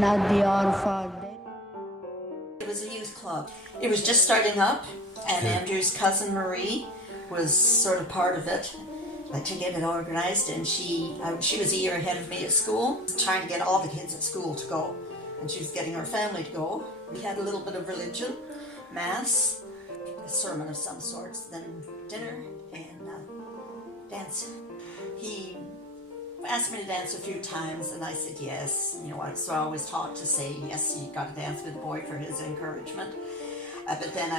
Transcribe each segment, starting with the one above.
the orphan. It was a youth club. It was just starting up, and Andrew's cousin Marie was sort of part of it, like to get it organized. And she was a year ahead of me at school, trying to get all the kids at school to go, and she was getting her family to go. We had a little bit of religion, mass, a sermon of some sorts, then dinner and dance. He asked me to dance a few times, and I said yes. You know, so I always taught to say yes, you got to dance with the boy for his encouragement. But then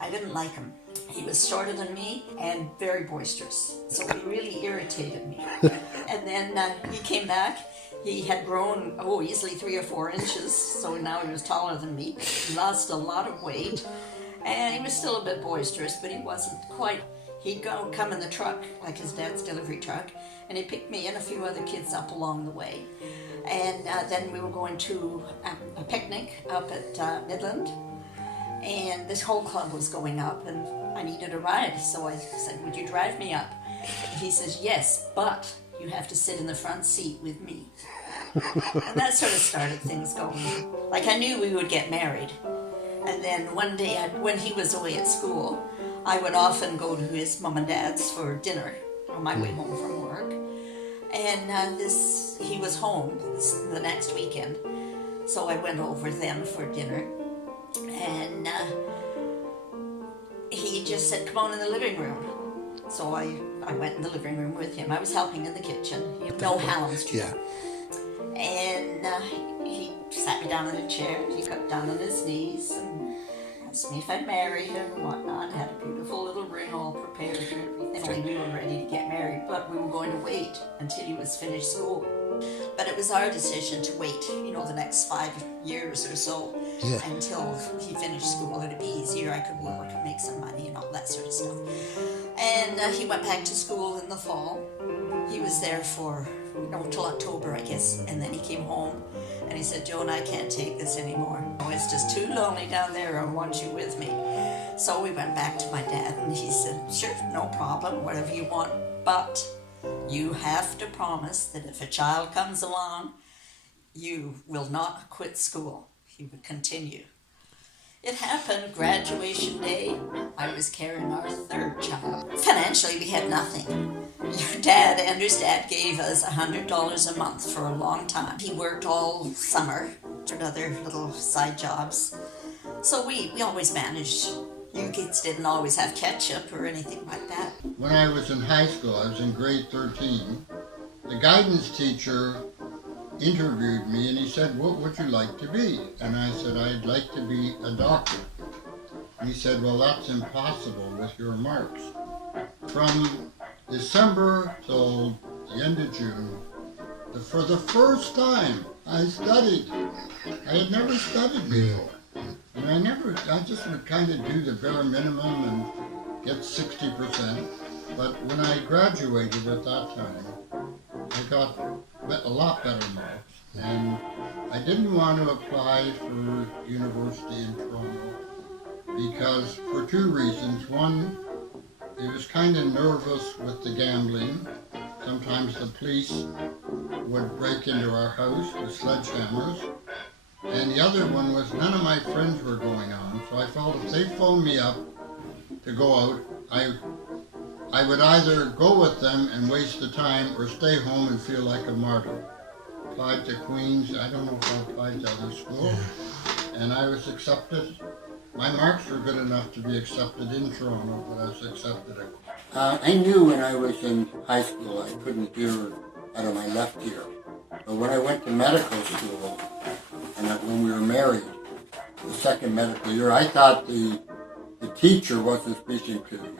I didn't like him. He was shorter than me and very boisterous, so he really irritated me. And then he came back. He had grown, easily 3 or 4 inches, so now he was taller than me. He lost a lot of weight, and he was still a bit boisterous, but he wasn't quite. He'd come in the truck, like his dad's delivery truck, and he picked me and a few other kids up along the way. And then we were going to a picnic up at Midland, and this whole club was going up, and I needed a ride, so I said, would you drive me up? And he says, yes, but you have to sit in the front seat with me. And that sort of started things going. Like, I knew we would get married. And then one day, when he was away at school, I would often go to his mom and dad's for dinner on my way home from work. And he was home the next weekend, so I went over then for dinner. And he just said, come on in the living room. So I went in the living room with him. I was helping in the kitchen. No Hallam Street. Yeah. And he sat me down in a chair. He got down on his knees and asked me if I'd marry him and whatnot. Had a beautiful little ring all prepared and everything. Only we were ready to get married, but we were going to wait until he was finished school. But it was our decision to wait, the next 5 years or so until he finished school. It'd be easier. I could work and make some money and all that sort of stuff. And he went back to school in the fall. He was there for till October, I guess, and then he came home and he said, Joan, I can't take this anymore. It's just too lonely down there. I want you with me. So we went back to my dad, and he said, sure, no problem, whatever you want, but you have to promise that if a child comes along, you will not quit school. You will continue. It happened, graduation day. I was carrying our 3rd child. Financially, we had nothing. Andrew's dad gave us $100 a month for a long time. He worked all summer for other little side jobs. So we always managed. You kids didn't always have ketchup or anything like that. When I was in high school, I was in grade 13, the guidance teacher interviewed me and he said, what would you like to be? And I said, I'd like to be a doctor. And he said, well, that's impossible with your marks. From December till the end of June, for the first time, I studied. I had never studied before. And I just would kind of do the bare minimum and get 60%. But when I graduated at that time, I got a lot better marks. And I didn't want to apply for university in Toronto because for 2 reasons. One, it was kind of nervous with the gambling. Sometimes the police would break into our house with sledgehammers. And the other one was none of my friends were going on, so I felt if they phoned me up to go out, I would either go with them and waste the time or stay home and feel like a martyr. Applied to Queen's, I don't know if I applied to other schools, and I was accepted. My marks were good enough to be accepted in Toronto, but I was accepted. I knew when I was in high school I couldn't hear out of my left ear. But when I went to medical school, and when we were married, the 2nd medical year, I thought the teacher wasn't speaking to me.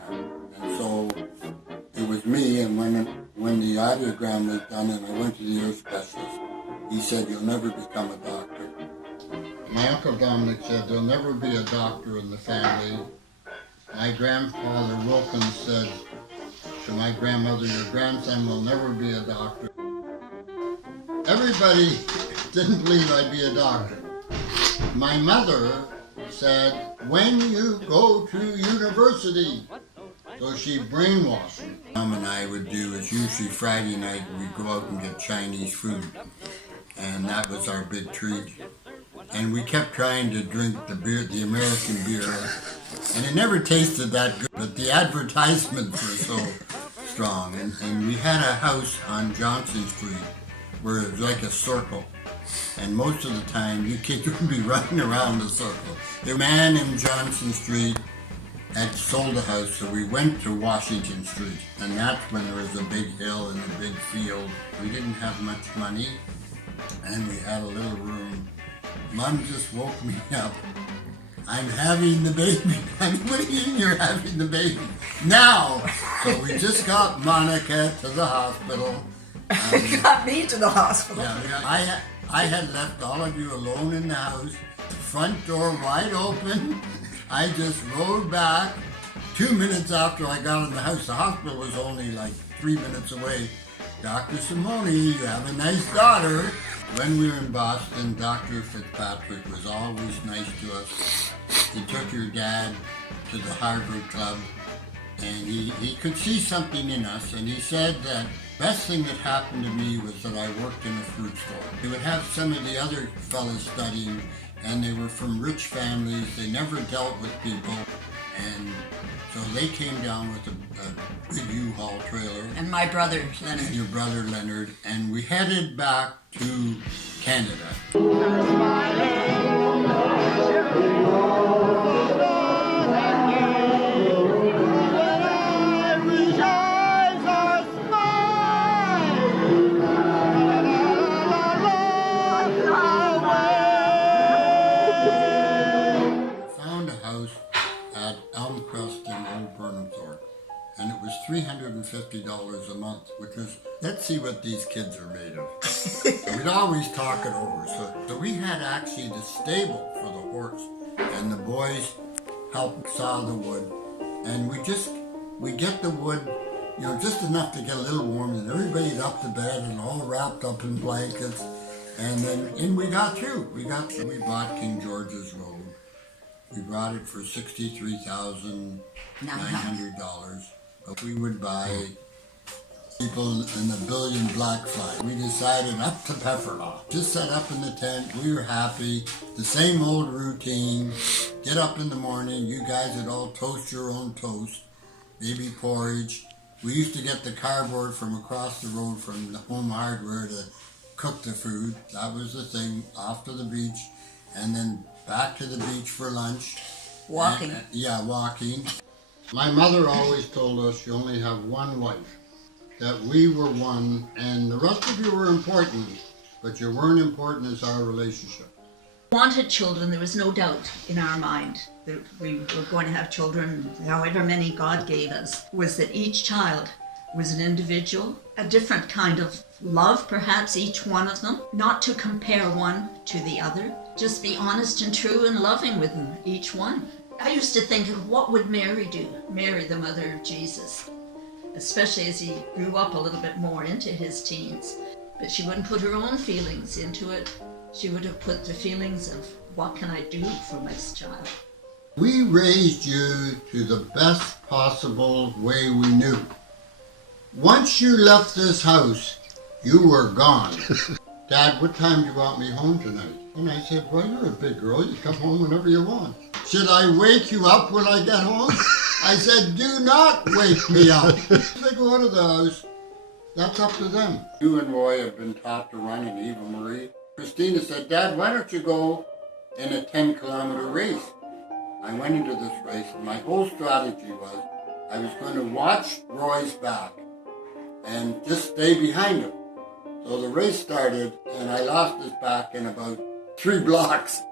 And so it was me, and when the audiogram was done and I went to the ear specialist, he said, you'll never become a doctor. My Uncle Dominic said, there'll never be a doctor in the family. My grandfather Wilkins said to my grandmother, your grandson will never be a doctor. Everybody didn't believe I'd be a doctor. My mother said, when you go to university. So she brainwashed me. Mom and I would do is usually Friday night we'd go out and get Chinese food. and that was our big treat. And we kept trying to drink the beer, the American beer, and it never tasted that good, but the advertisements were so strong. And we had a house on Johnson Street where it was like a circle. And most of the time, you kids would be running around the circle. The man in Johnson Street had sold a house, so we went to Washington Street. And that's when there was a big hill and a big field. We didn't have much money, and we had a little room. Mom just woke me up. I'm having the baby. What do you mean you're having the baby? Now! So we just got Monica to the hospital. You got me to the hospital. Yeah, I had left all of you alone in the house, the front door wide open. I just rode back. 2 minutes after I got in the house, the hospital was only like 3 minutes away. Dr. Simone, you have a nice daughter. When we were in Boston, Dr. Fitzpatrick was always nice to us. He took your dad to the Harvard Club, and he could see something in us, and he said that the best thing that happened to me was that I worked in a fruit store. He would have some of the other fellas studying, and they were from rich families. They never dealt with people, and so they came down with a big U-Haul trailer. And my brother, Leonard. And your brother, Leonard. And we headed back to Canada. And it was $350 a month, which was, let's see what these kids are made of. So we'd always talk it over. So we had actually the stable for the horse, and the boys helped saw the wood. And we get the wood, just enough to get a little warm, and everybody's up to bed and all wrapped up in blankets. And then we got through. We bought King George's Road. We bought it for $63,900. But we would buy people in the Billion Black Flag. We decided up to Pefferlaw. Just set up in the tent, we were happy, the same old routine. Get up in the morning, you guys would all toast your own toast, maybe porridge. We used to get the cardboard from across the road from the Home Hardware to cook the food. That was the thing, off to the beach, and then back to the beach for lunch. Walking. Walking. My mother always told us you only have one life, that we were one, and the rest of you were important, but you weren't important as our relationship. Wanted children, there was no doubt in our mind that we were going to have children, however many God gave us, was that each child was an individual, a different kind of love, perhaps each one of them, not to compare one to the other, just be honest and true and loving with them, each one. I used to think, what would Mary do? Mary, the mother of Jesus, especially as he grew up a little bit more into his teens. But she wouldn't put her own feelings into it. She would have put the feelings of, what can I do for this child? We raised you to the best possible way we knew. Once you left this house, you were gone. Dad, what time do you want me home tonight? And I said, well, you're a big girl. You come home whenever you want. Should I wake you up when I get home? I said, do not wake me up. If they go out of the house, that's up to them. You and Roy have been taught to run, and Eva Marie. Christina said, Dad, why don't you go in a 10-kilometer race? I went into this race, and my whole strategy was I was going to watch Roy's back and just stay behind him. So the race started, and I lost his back in about 3 blocks.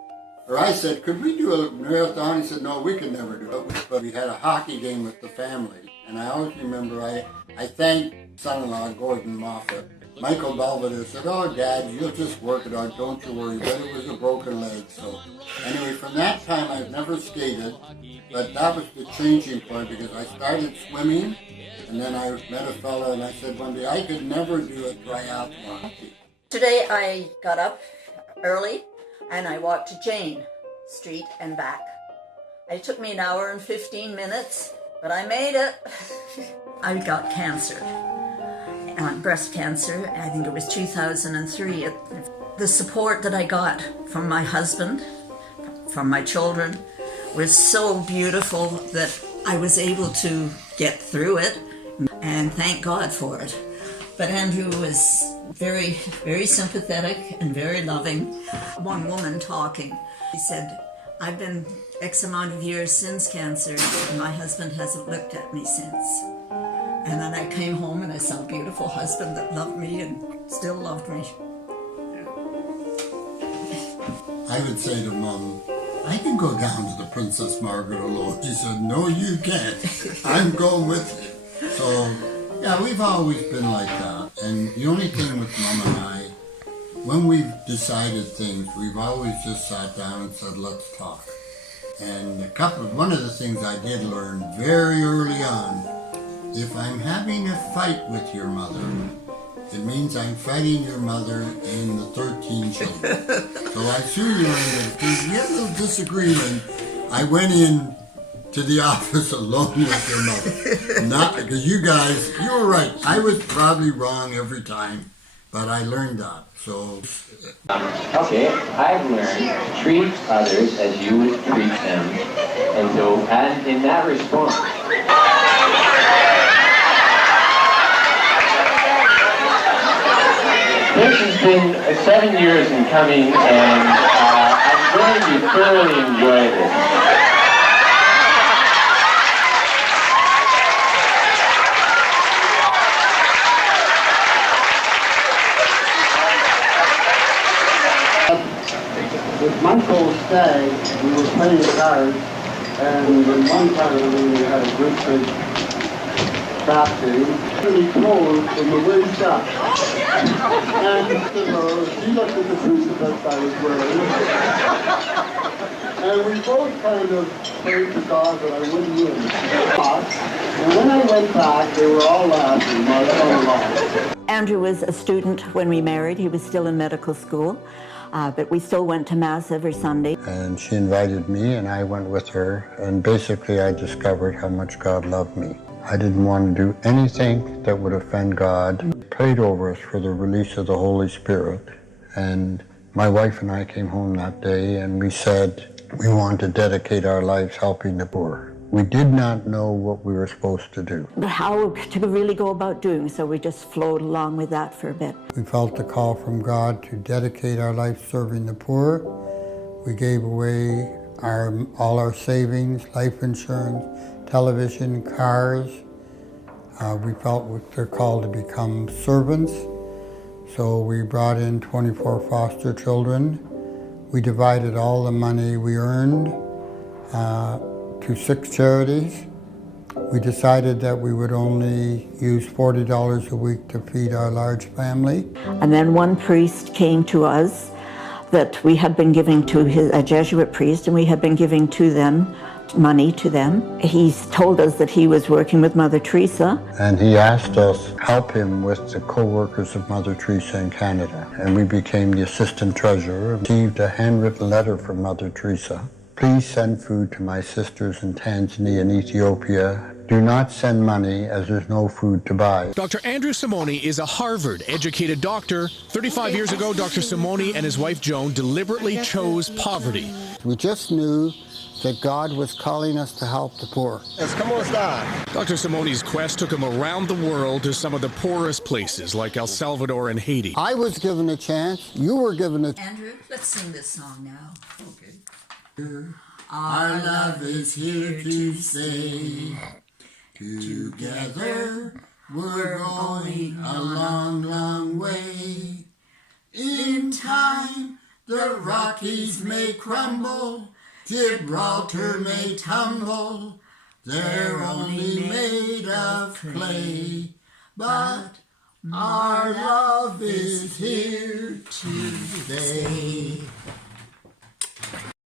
Or I said, could we do a marathon? He said, no, we could never do it. But we had a hockey game with the family. And I always remember, I thanked son-in-law Gordon Moffat. Michael Belvedere said, oh, Dad, you'll just work it out, don't you worry. But it was a broken leg. So anyway, from that time, I've never skated. But that was the changing point, because I started swimming. And then I met a fella, and I said one day, I could never do a triathlon. Today I got up early and I walked to Jane Street and back. It took me 1 hour and 15 minutes, but I made it. I got cancer, breast cancer. I think it was 2003. The support that I got from my husband, from my children, was so beautiful that I was able to get through it, and thank God for it. But Andrew was very, very sympathetic and very loving. One woman talking, he said, I've been X amount of years since cancer, and my husband hasn't looked at me since. And then I came home and I saw a beautiful husband that loved me and still loved me. I would say to Mom, I can go down to the Princess Margaret alone. She said, no, you can't. I'm going with you. So, yeah, we've always been like that. And the only thing with Mom and I, when we've decided things, we've always just sat down and said, let's talk. And one of the things I did learn very early on, if I'm having a fight with your mother, it means I'm fighting your mother and the 13 children. So I soon learned that if we had a little disagreement, I went in to the office alone with your mother. Not because you guys, you were right. I was probably wrong every time, but I learned that. So. Okay, I've learned to treat others as you would treat them. And in that response, this has been 7 years in coming, and I'm going to thoroughly enjoy this. With Michael Stagg, we were playing cards, and in one part of the room we had a great big bathroom, really cold from the waist up. And he looked at the crucifix I was wearing. And we both kind of prayed to God that I wouldn't win. And when I went back, they were all laughing. My son laughed. Andrew was a student when we married. He was still in medical school, but we still went to Mass every Sunday. And she invited me, and I went with her. And basically, I discovered how much God loved me. I didn't want to do anything that would offend God. He prayed over us for the release of the Holy Spirit. And my wife and I came home that day, and we said we want to dedicate our lives helping the poor. We did not know what we were supposed to do. How to really go about doing so, we just flowed along with that for a bit. We felt the call from God to dedicate our life serving the poor. We gave away all our savings, life insurance, television, cars. We felt they're called to become servants. So we brought in 24 foster children. We divided all the money we earned to 6 charities. We decided that we would only use $40 a week to feed our large family. And then one priest came to us that we had been giving to a Jesuit priest, and we had been giving to them money to them. He told us that he was working with Mother Teresa. And he asked us to help him with the co-workers of Mother Teresa in Canada. And we became the assistant treasurer. Received a handwritten letter from Mother Teresa. Please send food to my sisters in Tanzania and Ethiopia. Do not send money as there's no food to buy. Dr. Andrew Simone is a Harvard-educated doctor. 35 years ago, Dr. Simone and his wife Joan deliberately chose poverty. We just knew that God was calling us to help the poor. Dr. Simone's quest took him around the world to some of the poorest places like El Salvador and Haiti. I was given a chance. You were given a chance. Andrew, let's sing this song now. Okay. Our love is here to stay. Together we're going a long, long way. In time the Rockies may crumble, Gibraltar may tumble. They're only made of clay, but our love is here to stay.